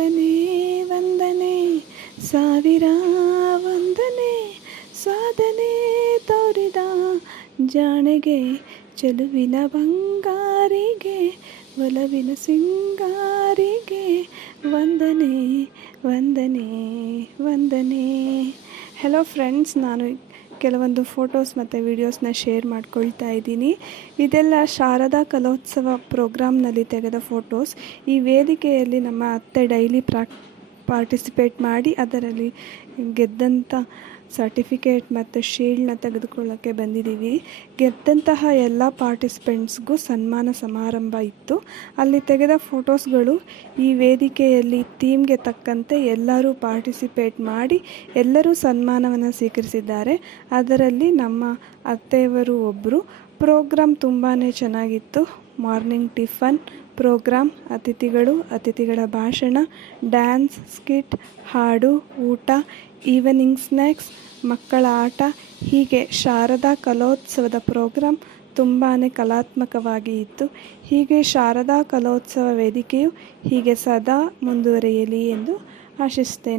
ವಂದನೆ ವಂದನೆ ಸಾವಿರ ವಂದನೆ ಸಾಧನೆ ತೋರಿದ ಜಾಣೆಗೆ ಚೆಲುವಿನ ಬಂಗಾರಿಗೆ ಒಲವಿನ ಸಿಂಗಾರಿಗೆ ವಂದನೆ ವಂದನೆ ವಂದನೆ. ಹಲೋ ಫ್ರೆಂಡ್ಸ್, ನಾನು ಕೆಲವೊಂದು ಫೋಟೋಸ್ ಮತ್ತು ವಿಡಿಯೋಸ್ನ ಶೇರ್ ಮಾಡ್ಕೊಳ್ತಾ ಇದ್ದೀನಿ. ಇದೆಲ್ಲ ಶಾರದಾ ಕಲೋತ್ಸವ ಪ್ರೋಗ್ರಾಮ್ನಲ್ಲಿ ತೆಗೆದ ಫೋಟೋಸ್. ಈ ವೇದಿಕೆಯಲ್ಲಿ ನಮ್ಮ ಅತ್ತೆ ಡೈಲಿ ಪಾರ್ಟಿಸಿಪೇಟ್ ಮಾಡಿ ಅದರಲ್ಲಿ ಗೆದ್ದಂಥ ಸರ್ಟಿಫಿಕೇಟ್ ಮತ್ತು ಶೀಲ್ಡ್ನ ತೆಗೆದುಕೊಳ್ಳೋಕ್ಕೆ ಬಂದಿದ್ದೀವಿ. ಗೆದ್ದಂತಹ ಎಲ್ಲ ಪಾರ್ಟಿಸಿಪೆಂಟ್ಸ್ಗೂ ಸನ್ಮಾನ ಸಮಾರಂಭ ಇತ್ತು. ಅಲ್ಲಿ ತೆಗೆದ ಫೋಟೋಸ್ಗಳು ಈ ವೇದಿಕೆಯಲ್ಲಿ ಥೀಮ್ಗೆ ತಕ್ಕಂತೆ ಎಲ್ಲರೂ ಪಾರ್ಟಿಸಿಪೇಟ್ ಮಾಡಿ ಎಲ್ಲರೂ ಸನ್ಮಾನವನ್ನು ಸ್ವೀಕರಿಸಿದ್ದಾರೆ. ಅದರಲ್ಲಿ ನಮ್ಮ ಅತ್ತೆಯವರು ಒಬ್ಬರು. ಪ್ರೋಗ್ರಾಮ್ ತುಂಬಾ ಚೆನ್ನಾಗಿತ್ತು. ಮಾರ್ನಿಂಗ್ ಟಿಫನ್ ಪ್ರೋಗ್ರಾಮ್, ಅತಿಥಿಗಳ ಭಾಷಣ, ಡ್ಯಾನ್ಸ್, ಸ್ಕಿಟ್, ಹಾಡು, ಊಟ, ಈವ್ನಿಂಗ್ ಸ್ನ್ಯಾಕ್ಸ್, ಮಕ್ಕಳ ಆಟ, ಹೀಗೆ ಶಾರದಾ ಕಲೋತ್ಸವದ ಪ್ರೋಗ್ರಾಮ್ ತುಂಬಾ ಕಲಾತ್ಮಕವಾಗಿ ಇತ್ತು. ಹೀಗೆ ಶಾರದಾ ಕಲೋತ್ಸವ ವೇದಿಕೆಯು ಹೀಗೆ ಸದಾ ಮುಂದುವರಿಯಲಿ ಎಂದು ಆಶಿಸ್ತೇನೆ.